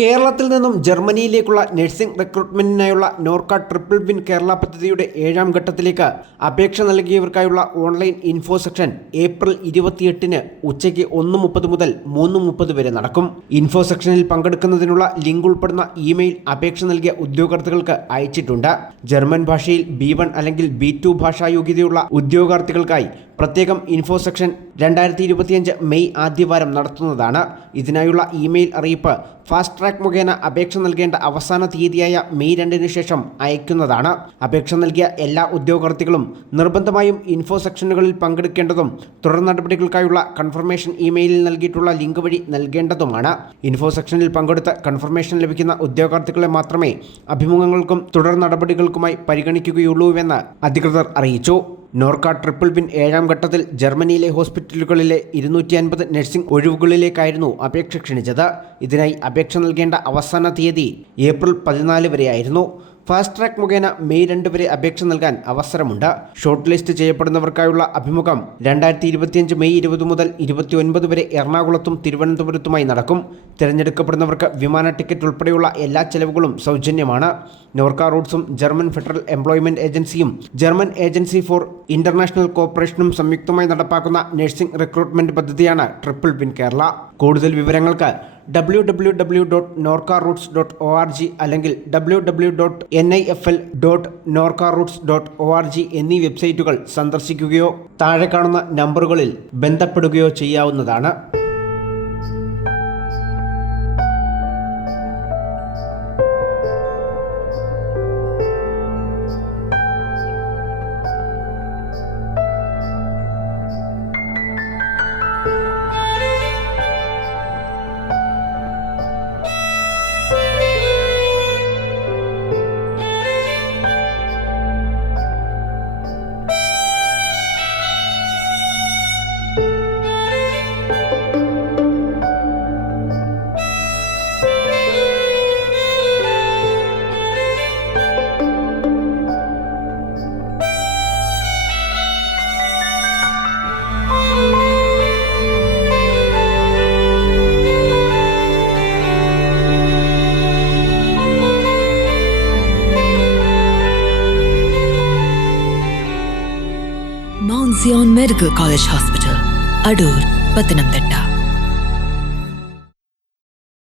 കേരളത്തിൽ നിന്നും ജർമ്മനിയിലേക്കുള്ള നഴ്സിംഗ് റിക്രൂട്ട്മെന്റിനായുള്ള നോർക്ക ട്രിപ്പിൾ വിൻ കേരള പദ്ധതിയുടെ 7ാം ഘട്ടത്തിലേക്ക് അപേക്ഷ നൽകിയവർക്കായുള്ള ഓൺലൈൻ ഇൻഫോ സെക്ഷൻ ഏപ്രിൽ 28-ന് ഉച്ചയ്ക്ക് 1:30 മുതൽ 3:30 വരെ നടക്കും. ഇൻഫോ സെക്ഷനിൽ പങ്കെടുക്കുന്നതിനുള്ള ലിങ്ക് ഉൾപ്പെടുന്ന ഇമെയിൽ അപേക്ഷ നൽകിയ ഉദ്യോഗാർത്ഥികൾക്ക് അയച്ചിട്ടുണ്ട്. ജർമ്മൻ ഭാഷയിൽ B1 അല്ലെങ്കിൽ B2 ഭാഷാ യോഗ്യതയുള്ള ഉദ്യോഗാർത്ഥികൾക്കായി പ്രത്യേകം ഇൻഫോ സെക്ഷൻ 2025 മെയ് ആദ്യവാരം നടത്തുന്നതാണ്. ഇതിനായുള്ള ഇമെയിൽ അറിയിപ്പ് ഫാസ്റ്റ് ട്രാക്ക് മുഖേന അപേക്ഷ നൽകേണ്ട അവസാന തീയതിയായ മെയ് 2-ന് ശേഷം അയക്കുന്നതാണ്. അപേക്ഷ നൽകിയ എല്ലാ ഉദ്യോഗാർത്ഥികളും നിർബന്ധമായും ഇൻഫോ സെക്ഷനുകളിൽ പങ്കെടുക്കേണ്ടതും തുടർ നടപടികൾക്കായുള്ള കൺഫർമേഷൻ ഇമെയിലിൽ നൽകിയിട്ടുള്ള ലിങ്ക് വഴി നൽകേണ്ടതുമാണ്. ഇൻഫോ സെക്ഷനിൽ പങ്കെടുത്ത് കൺഫർമേഷൻ ലഭിക്കുന്ന ഉദ്യോഗാർത്ഥികളെ മാത്രമേ അഭിമുഖങ്ങൾക്കും തുടർ നടപടികൾക്കുമായി പരിഗണിക്കുകയുള്ളൂവെന്ന് അധികൃതർ അറിയിച്ചു. നോർക്ക ട്രിപ്പിൾ വിൻ 7ാം ഘട്ടത്തിൽ ജർമ്മനിയിലെ ഹോസ്പിറ്റലുകളിലെ 250 നഴ്സിംഗ് ഒഴിവുകളിലേക്കായിരുന്നു അപേക്ഷ ക്ഷണിച്ചത്. ഇതിനായി അപേക്ഷ നൽകേണ്ട അവസാന തീയതി ഏപ്രിൽ 14 വരെയായിരുന്നു. ഫാസ്റ്റ് ട്രാക്ക് മുഖേന മെയ് 2 വരെ അപേക്ഷ നൽകാൻ അവസരമുണ്ട്. ഷോർട്ട് ലിസ്റ്റ് ചെയ്യപ്പെടുന്നവർക്കായുള്ള അഭിമുഖം 2025 മെയ് 20 മുതൽ 29 വരെ എറണാകുളത്തും തിരുവനന്തപുരത്തുമായി നടക്കും. തിരഞ്ഞെടുക്കപ്പെടുന്നവർക്ക് വിമാന ടിക്കറ്റ് ഉൾപ്പെടെയുള്ള എല്ലാ ചെലവുകളും സൗജന്യമാണ്. നോർക്ക റൂട്ട്സും ജർമ്മൻ ഫെഡറൽ എംപ്ലോയ്മെന്റ് ഏജൻസിയും ജർമ്മൻ ഏജൻസി ഫോർ ഇന്റർനാഷണൽ കോർപ്പറേഷനും സംയുക്തമായി നടപ്പാക്കുന്ന നഴ്സിംഗ് റിക്രൂട്ട്മെന്റ് പദ്ധതിയാണ് ട്രിപ്പിൾ വിൻ കേരള. കൂടുതൽ വിവരങ്ങൾക്ക് www.norcaroots.org അല്ലെങ്കിൽ www.nifl.norcaroots.org എന്നീ വെബ്സൈറ്റുകൾ സന്ദർശിക്കുകയോ താഴെ കാണുന്ന നമ്പറുകളിൽ ബന്ധപ്പെടുകയോ ചെയ്യാവുന്നതാണ്. Mount Zion Medical College Hospital, Adur, Pathanamthitta.